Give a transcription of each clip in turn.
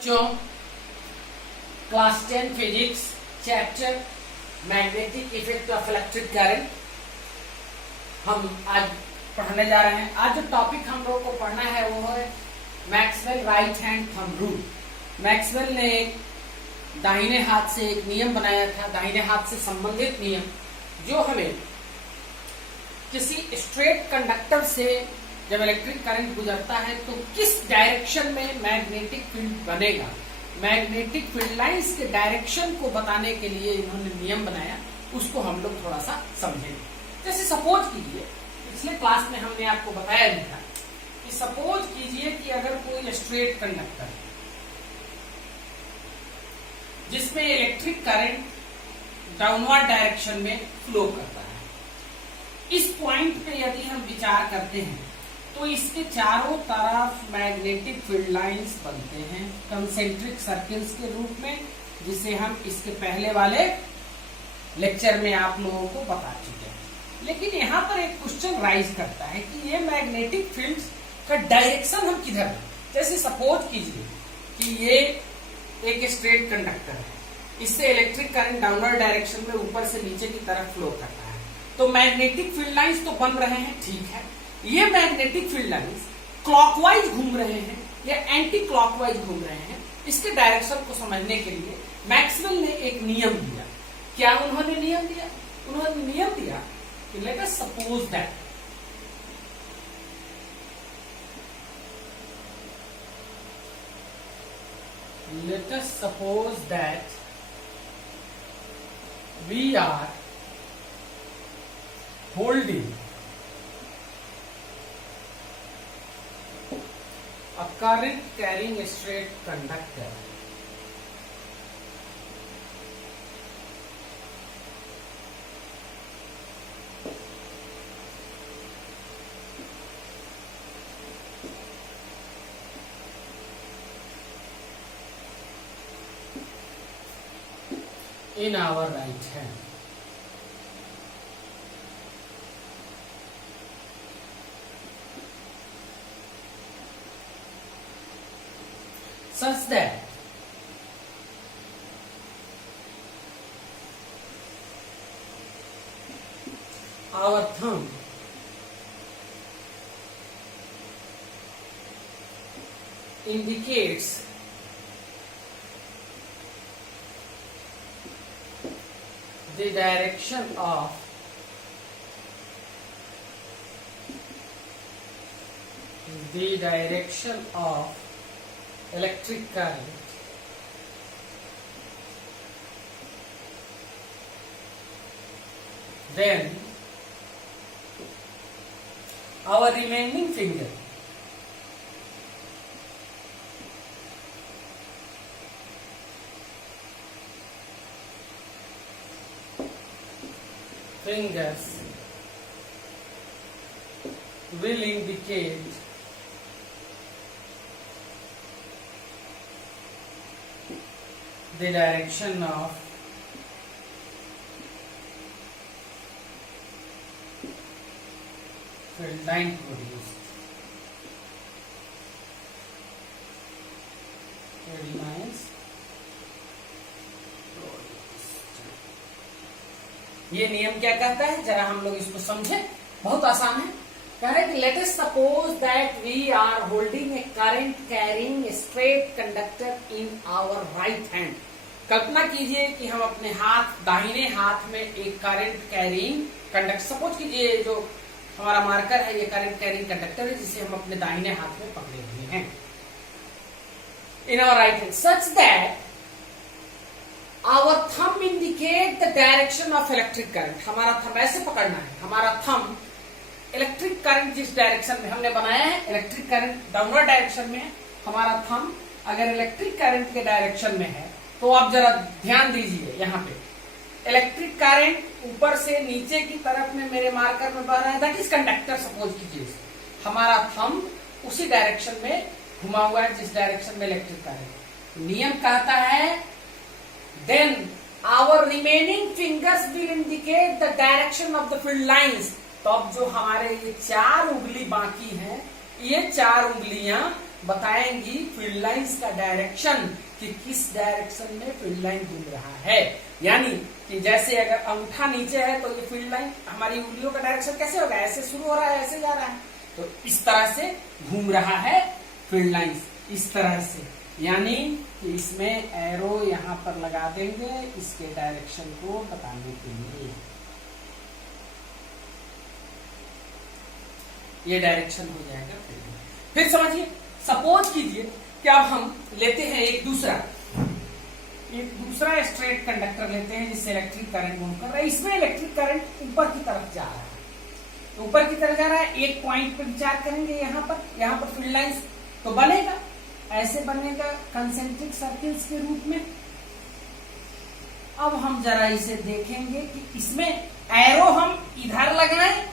बच्चों, class 10 physics chapter magnetic effect of electric current हम आज पढ़ने जा रहे हैं। आज जो टॉपिक हम लोगों को पढ़ना है वो है Maxwell right hand thumb rule. Maxwell ने दाहिने हाथ से एक नियम बनाया था, दाहिने हाथ से संबंधित नियम, जो हमें किसी स्ट्रेट कंडक्टर से जब इलेक्ट्रिक करंट गुजरता है तो किस डायरेक्शन में मैग्नेटिक फील्ड बनेगा, मैग्नेटिक फील्ड लाइंस के डायरेक्शन को बताने के लिए इन्होंने नियम बनाया। उसको हम लोग थोड़ा सा समझेंगे। जैसे सपोज कीजिए, पिछले क्लास में हमने आपको बताया भी था कि सपोज कीजिए कि अगर कोई स्ट्रेट कंडक्टर है जिसमें इलेक्ट्रिक करंट डाउनवर्ड डायरेक्शन में फ्लो करता है, इस पॉइंट पे यदि हम विचार करते हैं तो इसके चारों तरफ मैग्नेटिक फील्ड लाइंस बनते हैं कंसेंट्रिक सर्कल्स के रूप में, जिसे हम इसके पहले वाले लेक्चर में आप लोगों को बता चुके हैं। लेकिन यहाँ पर एक क्वेश्चन राइज करता है कि ये मैग्नेटिक फील्ड्स का डायरेक्शन हम किधर है। जैसे सपोज कीजिए कि ये एक स्ट्रेट कंडक्टर है, इससे इलेक्ट्रिक करंट डाउनवर्ड डायरेक्शन में ऊपर से नीचे की तरफ फ्लो करता है, तो मैग्नेटिक फील्ड लाइंस तो बन रहे हैं, ठीक है। ये मैग्नेटिक फील्ड लाइंस क्लॉकवाइज घूम रहे हैं या एंटी क्लॉकवाइज घूम रहे हैं, इसके डायरेक्शन को समझने के लिए मैक्सवेल ने एक नियम दिया। क्या उन्होंने नियम दिया? उन्होंने नियम दिया कि let us suppose that we are holding a current carrying a straight conductor in our right hand. Such that our thumb indicates the direction of electric current then our remaining fingers will indicate the direction of field line produced. Field lines ये नियम क्या कहता है, जरा हम लोग इसको समझे। बहुत आसान है। कह रहे कि let us suppose that we are holding a current carrying a straight conductor in our right hand. कल्पना कीजिए कि हम अपने दाहिने हाथ में एक करंट कैरिंग कंडक्टर, सपोज कीजिए जो हमारा मार्कर है ये करंट कैरिंग कंडक्टर है जिसे हम अपने दाहिने हाथ में पकड़े हुए हैं in our right hand, such that our thumb indicate the direction of electric current। हमारा थंब ऐसे पकड़ना है, हमारा थंब इलेक्ट्रिक करंट जिस डायरेक्शन में हमने बनाया है, इलेक्ट्रिक करंट डाउनवर्ड डायरेक्शन में है, हमारा थंब अगर इलेक्ट्रिक करंट के डायरेक्शन में है तो आप जरा ध्यान दीजिए, यहाँ पे इलेक्ट्रिक करंट ऊपर से नीचे की तरफ में मेरे मार्कर में बह रहा है, दैट इज कंडक्टर। सपोज कीजिए हमारा थंब उसी डायरेक्शन में घुमा हुआ है जिस डायरेक्शन में इलेक्ट्रिक करंट। नियम कहता है then our remaining fingers will indicate the direction of the field lines। तो अब जो हमारे ये 4 उंगली बाकी हैं, ये 4 उंगलियां बताएंगी फील्ड लाइंस का डायरेक्शन कि किस डायरेक्शन में फील्ड लाइन घूम रहा है। यानी कि जैसे अगर अंगूठा नीचे है तो ये फील्ड लाइन हमारी उंगलियों का डायरेक्शन कैसे होगा, ऐसे शुरू हो रहा है ऐसे जा रहा है, तो इस तरह से घूम रहा है फील्ड लाइंस, इस तरह से। यानी कि इसमें एरो यहां पर लगा देंगे इसके डायरेक्शन को बताने के लिए। ये डायरेक्शन हो जाएगा फील्ड लाइन। फिर समझिए, सपोज कीजिए कि अब हम लेते हैं एक दूसरा स्ट्रेट कंडक्टर लेते हैं जिससे इलेक्ट्रिक करंट मूव कर रहा है। इसमें इलेक्ट्रिक करंट ऊपर की तरफ जा रहा है, ऊपर की तरफ जा रहा है। एक पॉइंट पर विचार करेंगे, यहाँ पर फील्ड लाइंस तो बनेगा, ऐसे बनेगा कंसेंट्रिक सर्किल्स के रूप में। अब हम जरा इसे देखेंगे कि इसमें एरो हम इधर लगाएं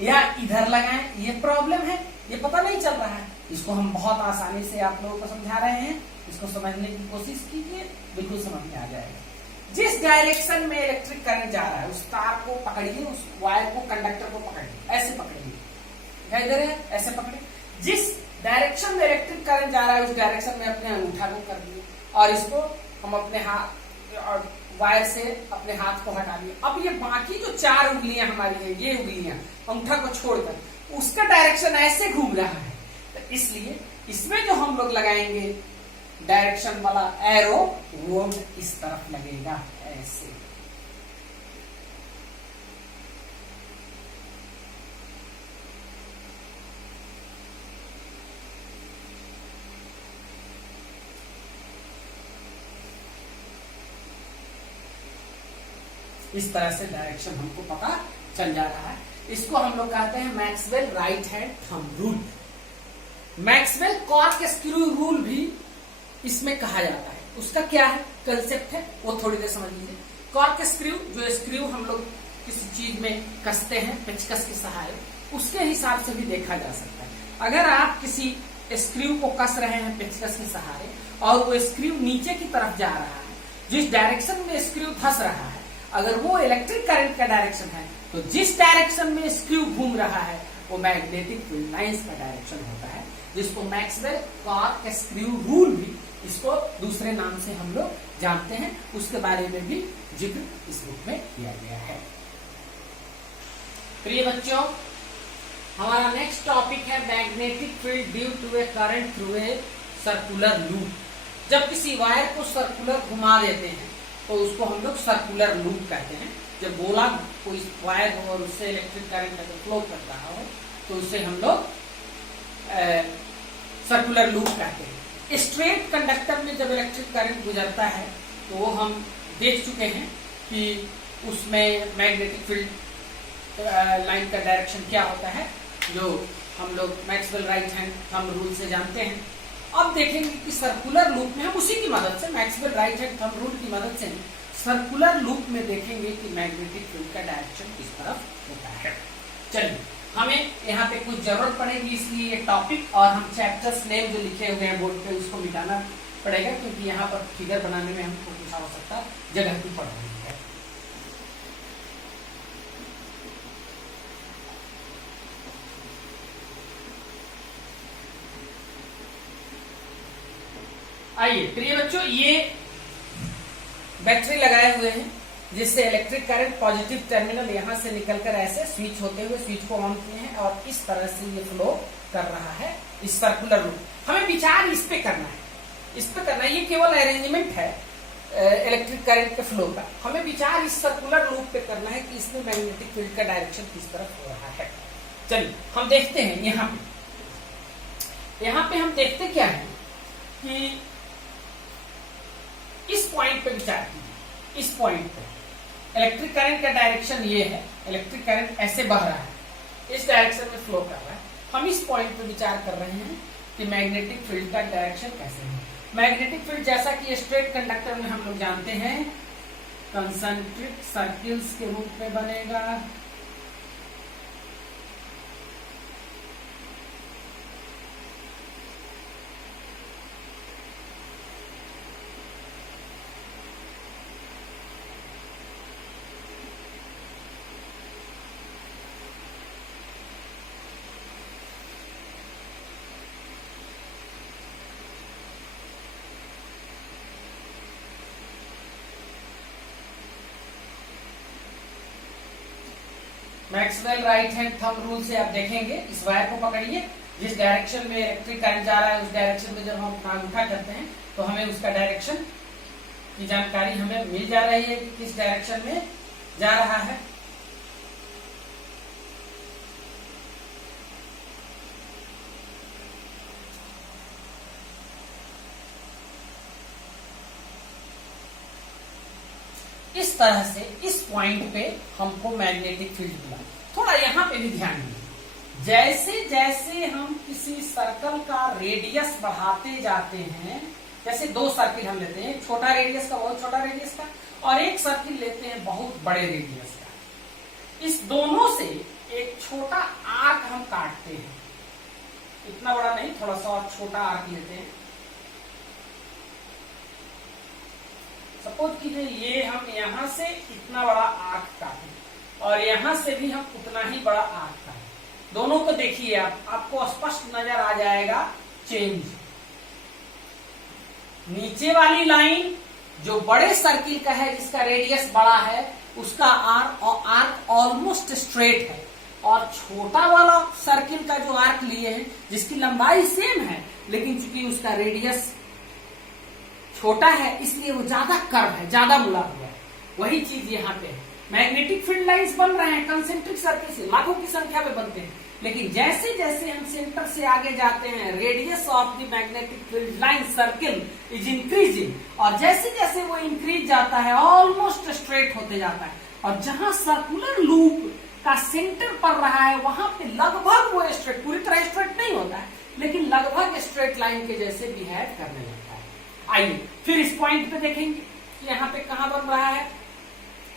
या इधर लगाएं, ये प्रॉब्लम है, ये पता नहीं चल रहा है। इसको हम बहुत आसानी से आप लोगों को समझा रहे हैं, इसको समझने की कोशिश कीजिए, बिल्कुल समझ में आ जाएगा। जिस डायरेक्शन में इलेक्ट्रिक करंट जा रहा है उस तार को पकड़िए, उस वायर को, कंडक्टर को पकड़िए, ऐसे पकड़िए, दिखाई दे रहे हैं, ऐसे पकड़िए। जिस डायरेक्शन में इलेक्ट्रिक करंट जा रहा है उस डायरेक्शन में अपने अंगूठा को कर दिए और इसको हम अपने हाथ और वायर से अपने हाथ को हटा दिए। अब ये बाकी जो 4 उंगलियां हमारी है, ये उंगलियां अंगूठा को छोड़कर उसका डायरेक्शन ऐसे घूम रहा है, तो इसलिए इसमें जो हम लोग लगाएंगे डायरेक्शन वाला एरो वो इस तरफ लगेगा, ऐसे। इस तरह से डायरेक्शन हमको पता चल जा रहा है। इसको हम लोग कहते हैं Maxwell right hand thumb rule. Maxwell corkscrew rule भी इसमें कहा जाता है। उसका क्या है कंसेप्ट है वो थोड़ी देर समझ लीजिए। कॉर्कस्क्रू, जो स्क्रू हम लोग किसी चीज में कसते हैं पेचकस के सहारे, उसके हिसाब से भी देखा जा सकता है। अगर आप किसी स्क्रू को कस रहे हैं पेचकस के सहारे और वो स्क्रू नीचे की तरफ जा रहा है, जिस डायरेक्शन में स्क्रू धंस रहा है, अगर वो इलेक्ट्रिक करंट का डायरेक्शन है तो जिस डायरेक्शन में स्क्रू घूम रहा है वो मैग्नेटिक फील्ड लाइंस का डायरेक्शन होता है, जिसको मैक्सवेल कॉर्कस्क्रू रूल भी इसको दूसरे नाम से हम लोग जानते हैं। उसके बारे में भी जिक्र इस बुक में किया गया है। प्रिय बच्चों, हमारा नेक्स्ट टॉपिक है magnetic field due to a current through a circular loop. जब किसी वायर को सर्कुलर घुमा देते हैं तो उसको हम लोग सर्कुलर लूप कहते हैं। जब गोला कोई वायर हो और उससे इलेक्ट्रिक करंट अगर फ्लो कर रहा हो तो उसे हम लोग सर्कुलर लूप कहते हैं। स्ट्रेट कंडक्टर में जब इलेक्ट्रिक करंट गुजरता है तो वो हम देख चुके हैं कि उसमें मैग्नेटिक फील्ड लाइन का डायरेक्शन क्या होता है, जो हम लोग Maxwell right hand thumb rule से जानते हैं। अब देखेंगे कि सर्कुलर लूप में हम उसी की मदद से, Maxwell right hand thumb rule की मदद से सर्कुलर लूप में देखेंगे कि मैग्नेटिक फील्ड का डायरेक्शन किस तरफ होता है। चलिए, हमें यहाँ पे कुछ जरूरत पड़ेगी, इसलिए ये टॉपिक और हम चैप्टर्स नेम जो लिखे हुए हैं बोर्ड पे उसको मिटाना पड़ेगा, क्योंकि यहाँ पर फिगर बनाने में हमको कुछ आवश्यकता जगह की पड़ रही है। आइए प्रिय बच्चों, ये बैटरी लगाए हुए हैं जिससे इलेक्ट्रिक करंट पॉजिटिव टर्मिनल यहां से निकलकर ऐसे स्विच होते हुए स्विच को ऑन किए हैं और इस तरह से ये फ्लो कर रहा है इस सर्कुलर लूप। हमें विचार इस पे करना है, इस पे करना है। ये केवल अरेंजमेंट है इलेक्ट्रिक करंट के फ्लो का। हमें विचार इस सर्कुलर लूप पे करना है कि इसमें मैग्नेटिक फील्ड का डायरेक्शन किस तरफ हो रहा है। चलिए हम देखते हैं। यहाँ पे हम देखते क्या है कि इस पॉइंट पे विचार कीजिए। इस पॉइंट पे इलेक्ट्रिक करंट का डायरेक्शन ये है, इलेक्ट्रिक करंट ऐसे बह रहा है, इस डायरेक्शन में फ्लो कर रहा है। हम इस पॉइंट पे विचार कर रहे हैं कि मैग्नेटिक फील्ड का डायरेक्शन कैसे है। मैग्नेटिक फील्ड जैसा कि स्ट्रेट कंडक्टर में हम लोग जानते हैं कंसेंट्रिक सर्किल्स के रूप में बनेगा। Maxwell right hand thumb rule से आप देखेंगे, इस वायर को पकड़िए, जिस डायरेक्शन में इलेक्ट्रिक करंट जा रहा है उस डायरेक्शन में जब हम अपना अंगूठा करते हैं तो हमें उसका डायरेक्शन की जानकारी हमें मिल जा रही है कि किस डायरेक्शन में जा रहा है। इस तरह से इस पॉइंट पे हमको मैग्नेटिक फील्ड मिला। थोड़ा यहाँ पे भी ध्यान दीजिए, जैसे जैसे हम किसी सर्कल का रेडियस बढ़ाते जाते हैं, जैसे दो सर्किल हम लेते हैं, एक छोटा रेडियस का, बहुत छोटा रेडियस का, और एक सर्किल लेते हैं बहुत बड़े रेडियस का। इस दोनों से एक छोटा आर्क हम काटते हैं, इतना बड़ा नहीं, थोड़ा सा और छोटा आर्क लेते हैं। सपोज कीजिए ये हम यहां से इतना बड़ा आर्क काटें और यहां से भी हम उतना ही बड़ा आर्क काटें। दोनों को देखिए आप, आपको स्पष्ट नजर आ जाएगा चेंज। नीचे वाली लाइन जो बड़े सर्किल का है, जिसका रेडियस बड़ा है, उसका आर्क ऑलमोस्ट स्ट्रेट है, और छोटा वाला सर्किल का जो आर्क लिए हैं, जिसकी लंबाई सेम है लेकिन चूंकि उसका रेडियस छोटा है इसलिए वो ज्यादा कर्व है, ज्यादा मुड़ा हुआ है। वही चीज यहाँ पे है। मैग्नेटिक फील्ड लाइंस बन रहे हैं कंसेंट्रिक सर्किल से, लाखों की संख्या में बनते हैं, लेकिन जैसे जैसे हम सेंटर से आगे जाते हैं, radius of the magnetic field line circle is increasing, और जैसे जैसे वो इंक्रीज जाता है ऑलमोस्ट स्ट्रेट होते जाता है, और जहां सर्कुलर लूप का सेंटर पड़ रहा है वहां पे लगभग वो स्ट्रेट, पूरी तरह स्ट्रेट नहीं होता है लेकिन लगभग स्ट्रेट लाइन के जैसे बिहेव करने लगता है। आइए फिर इस पॉइंट पे देखेंगे कि यहाँ पे कहां बन रहा है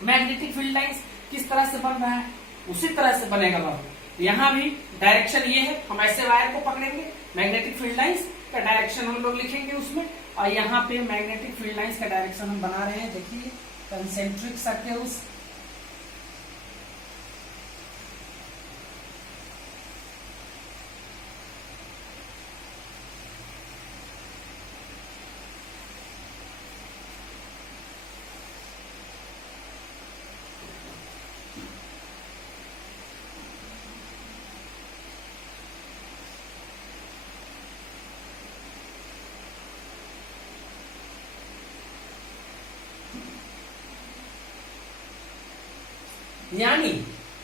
मैग्नेटिक फील्ड लाइंस, किस तरह से बन रहा है, उसी तरह से बनेगा बाबू। यहाँ भी डायरेक्शन ये है, हम ऐसे वायर को पकड़ेंगे, मैग्नेटिक फील्ड लाइंस का डायरेक्शन हम लोग लिखेंगे उसमें, और यहाँ पे मैग्नेटिक फील्ड लाइंस का डायरेक्शन हम बना रहे हैं। देखिए कंसेंट्रिक सर्कल्स, यानी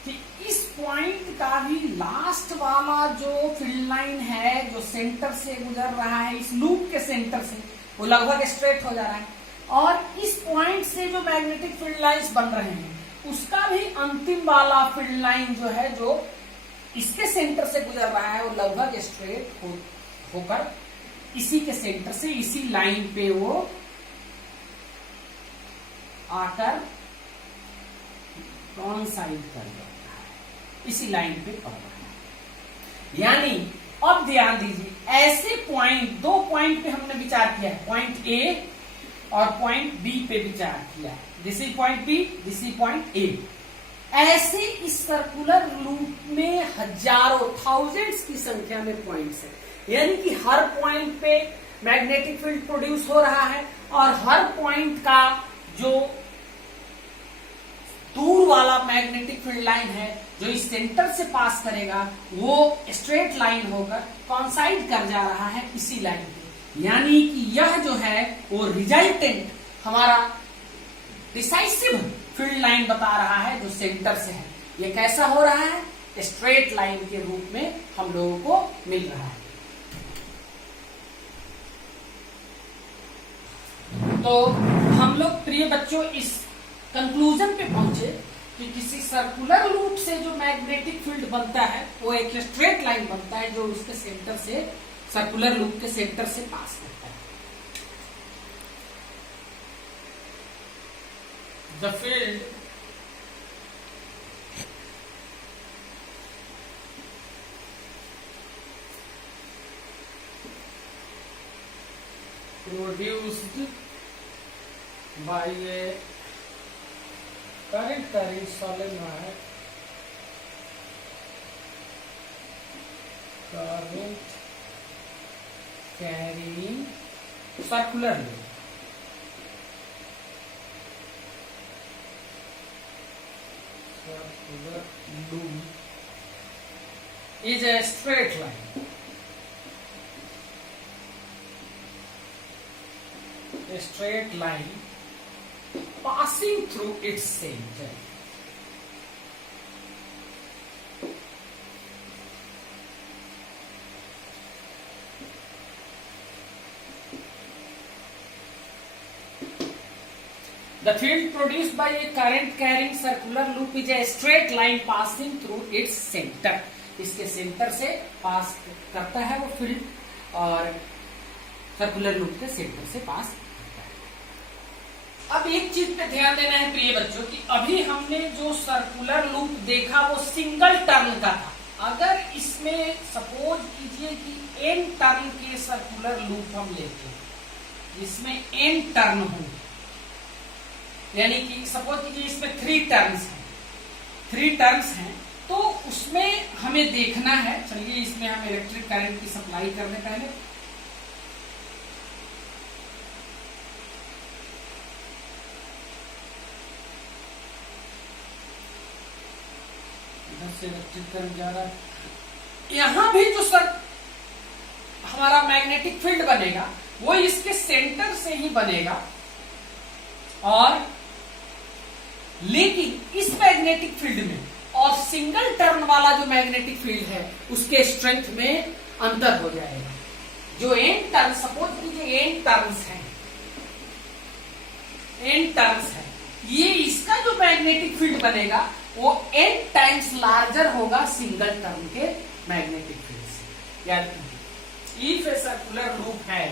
कि इस पॉइंट का भी लास्ट वाला जो फील्ड लाइन है जो सेंटर से गुजर रहा है, इस लूप के सेंटर से, वो लगभग स्ट्रेट हो जा रहा है, और इस पॉइंट से जो मैग्नेटिक फील्ड लाइंस बन रहे हैं उसका भी अंतिम वाला फील्ड लाइन जो है, जो इसके सेंटर से गुजर रहा है, वो लगभग स्ट्रेट होकर इसी के सेंटर से इसी लाइन पे वो आकर कॉन्साइड कर जाता है, इसी लाइन पे पड़ रहा है। यानी अब ध्यान दीजिए, ऐसे पॉइंट, दो पॉइंट पे हमने विचार किया है, पॉइंट ए और पॉइंट बी पे विचार किया है, this is point B, this is point A. ऐसे इस सर्कुलर लूप में हजारों, थाउजेंड्स की संख्या में पॉइंट्स है, यानी कि हर पॉइंट पे मैग्नेटिक फील्ड प्रोड्यूस हो रहा है, और हर पॉइंट का जो दूर वाला मैग्नेटिक फील्ड लाइन है जो इस सेंटर से पास करेगा, वो स्ट्रेट लाइन होकर कॉन्साइड कर जा रहा है इसी लाइन पे। यानी कि यह जो है वो रिजल्टेंट हमारा डिसाइसिव फील्ड लाइन बता रहा है जो सेंटर से है। ये कैसा हो रहा है, स्ट्रेट लाइन के रूप में हम लोगों को मिल रहा है। तो हम लोग प्रिय बच्चों इस कंक्लूजन पे पहुंचे कि किसी सर्कुलर लूप से जो मैग्नेटिक फील्ड बनता है वो एक स्ट्रेट लाइन बनता है जो उसके सेंटर से, सर्कुलर लूप के सेंटर से पास करता है। The field produced by A current carrying solenoid, current carrying circular loop, circular loop is a straight line. A straight line passing through its center. The field produced by a current carrying circular loop is a straight line passing through its center. इसके centre से पास करता है वो field और circular loop के centre से पास करता है। अब एक चीज पे ध्यान देना है प्रिय बच्चों कि अभी हमने जो सर्कुलर लूप देखा वो सिंगल टर्न का था। अगर इसमें सपोज कीजिए कि n टर्न के सर्कुलर लूप हम लेते हैं जिसमें n टर्न होंगे, यानी कि सपोज कीजिए इसमें 3 टर्न्स हैं तो उसमें हमें देखना है। चलिए इसमें हम इलेक्ट्रिक करंट की सप्लाई कर दें पहले। इधर से इलेक्ट्रिक करंट जा रहा है, यहां भी जो हमारा मैग्नेटिक फील्ड बनेगा वो इसके सेंटर से ही बनेगा, और लेकिन इस मैग्नेटिक फील्ड में और सिंगल टर्न वाला जो मैग्नेटिक फील्ड है उसके स्ट्रेंथ में अंतर हो जाएगा। जो n टर्न, सपोज कीजिए n टर्न्स है, ये इसका जो मैग्नेटिक फील्ड बनेगा वो n टाइम्स लार्जर होगा सिंगल टर्न के मैग्नेटिक फील्ड से। यानी इफ ए सर्कुलर लूप है,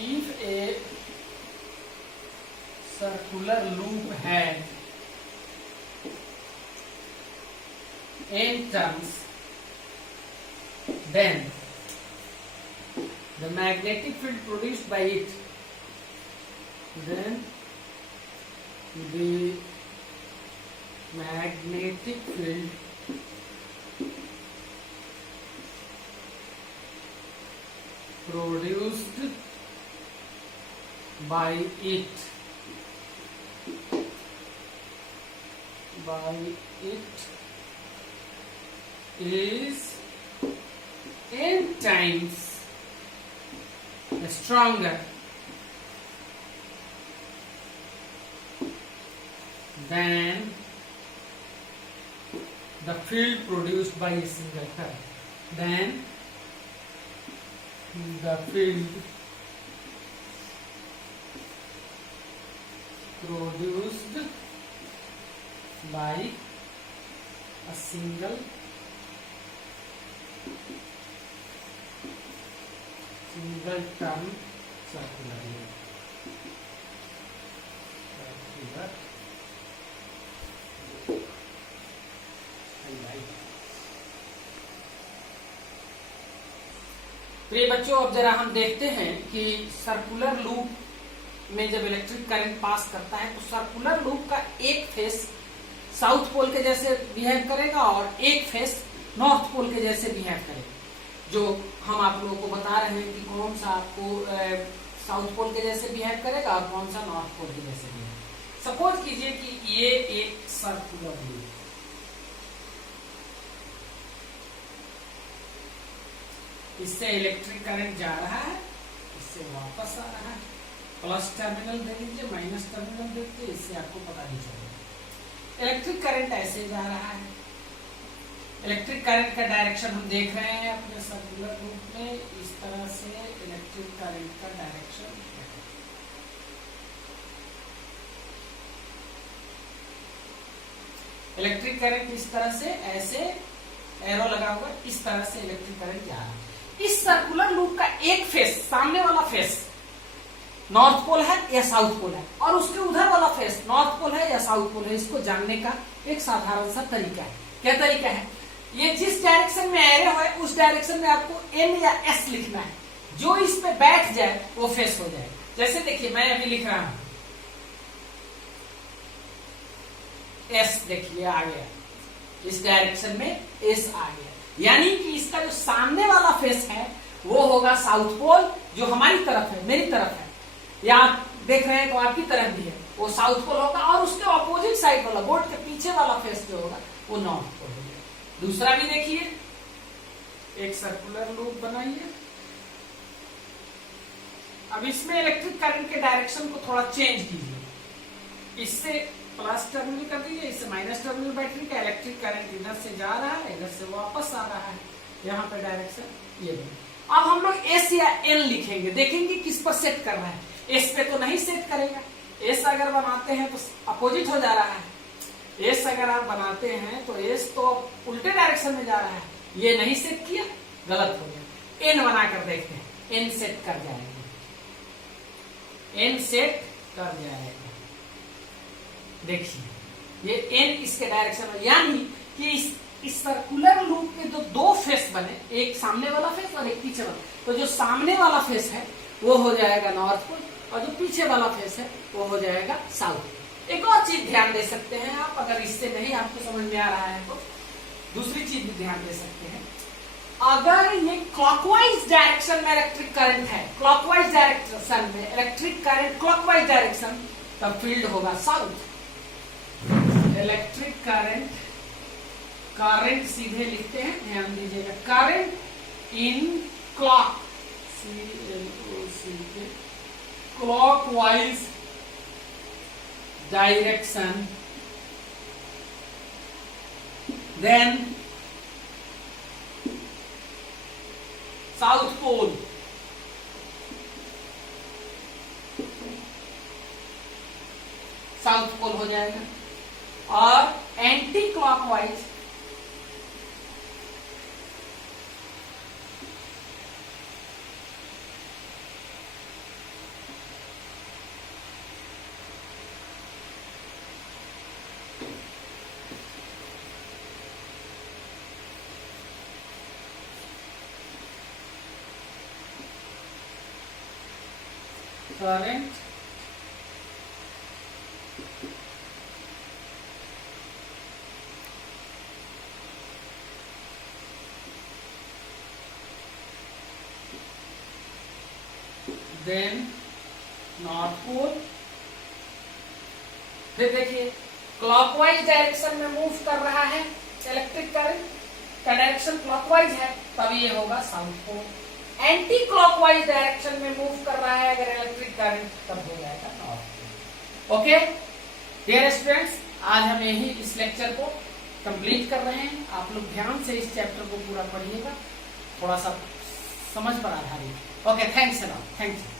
इफ ए सर्कुलर लूप है n turns, then the magnetic field produced by it, then the magnetic field produced by it is n times stronger than the field produced by a single turn. Then the field produced by a single turn circular loop. प्रिय बच्चों, अब जरा हम देखते हैं कि circular loop में जब इलेक्ट्रिक करंट पास करता है तो सर्कुलर लूप का एक फेस साउथ पोल के जैसे बिहेव करेगा और एक फेस नॉर्थ पोल के जैसे बिहेव करेगा। जो हम आप लोगों को बता रहे हैं कि कौन सा आपको साउथ पोल के जैसे बिहेव करेगा और कौन सा नॉर्थ पोल के जैसे बिहेव। सपोज कीजिए कि ये एक सर्कुलर लूप, इससे इलेक्ट्रिक करंट जा रहा है, इससे वापस आ रहा है। प्लस टर्मिनल दे दीजिए, माइनस टर्मिनल दे दीजिए, इससे आपको पता नहीं चलेगा। इलेक्ट्रिक करंट ऐसे जा रहा है। इलेक्ट्रिक करंट का डायरेक्शन हम देख रहे हैं अपने सर्कुलर लूप में, इस तरह से इलेक्ट्रिक करंट का डायरेक्शन है। इलेक्ट्रिक करंट इस तरह से ऐसे एरो लगा हुआ, इस तरह से इलेक्ट्रिक करंट जा रहा है। इस सर्कुलर लूप का एक फेस, सामने वाला फेस नॉर्थ पोल है या साउथ पोल है, और उसके उधर वाला फेस नॉर्थ पोल है या साउथ पोल है। इसको जानने का एक साधारण सा तरीका है। क्या तरीका है? ये जिस डायरेक्शन में एरो है उस डायरेक्शन में आपको M या S लिखना है। जो इस पे बैठ जाए वो फेस हो जाए। जैसे देखिए मैं अभी लिख रहा हूं S, देखिए आ गया, इस डायरेक्शन में S आ गया। यानी कि इसका जो सामने वाला फेस है वो होगा साउथ पोल, जो हमारी तरफ है, मेरी तरफ है। या आप देख रहे हैं तो आपकी तरफ भी है, वो साउथ पोल होगा, और उसके ऑपोजिट साइड वाला बोर्ड के पीछे वाला फेस जो होगा वो नॉर्थ पोल होगा। दूसरा भी देखिए, एक सर्कुलर लूप बनाइए। अब इसमें इलेक्ट्रिक करंट के डायरेक्शन को थोड़ा चेंज कीजिए, इससे प्लस टर्मिनल कर दीजिए, इससे माइनस टर्मिनल बैटरी का। इलेक्ट्रिक करंट इधर से जा रहा है, इधर से वापस आ रहा है, यहाँ पे डायरेक्शन ये बना। अब हम लोग एस या एन लिखेंगे, देखेंगे किस पर सेट कर रहा है। एस पे तो नहीं सेट करेगा, एस अगर बनाते हैं तो अपोजिट हो जा रहा है। एस अगर आप बनाते हैं तो एस तो उल्टे डायरेक्शन में जा रहा है, ये नहीं सेट किया, गलत हो गया। एन बनाकर देखते हैं, एन सेट कर जाएगा, एन सेट कर जाएगा। देखिए ये एन इसके डायरेक्शन में, यानी कि इस सर्कुलर लूप के जो दो फेस बने, एक सामने वाला फेस और एक पीछे वाला, तो जो सामने वाला फेस है वो हो जाएगा नॉर्थ पोल, और जो पीछे वाला फेस है वो हो जाएगा साउथ। एक और चीज ध्यान दे सकते हैं आप, अगर इससे नहीं आपको समझ में आ रहा है तो दूसरी चीज भी ध्यान दे सकते हैं। अगर ये क्लॉकवाइज डायरेक्शन में इलेक्ट्रिक करंट है, क्लॉकवाइज डायरेक्शन में इलेक्ट्रिक करंट क्लॉकवाइज डायरेक्शन, तब फील्ड होगा साउथ। इलेक्ट्रिक करंट, करंट सीधे लिखते हैं, ध्यान दीजिएगा, current in clock, clockwise direction, then south pole. South pole हो जाएगा, और anticlockwise current then north pole. फिर देखिए क्लॉकवाइज डायरेक्शन में मूव कर रहा है इलेक्ट्रिक करंट का डायरेक्शन क्लॉकवाइज है, तब ये होगा south pole. Anti clockwise direction में मूव कर रहा है अगर इलेक्ट्रिक करंट, तब हो जाएगा north pole. Okay dear students, आज हम यही इस लेक्चर को कंप्लीट कर रहे हैं। आप लोग ध्यान से इस चैप्टर को पूरा पढ़िएगा, थोड़ा सा समझ पर आधारित। Okay, thanks a lot, thank you.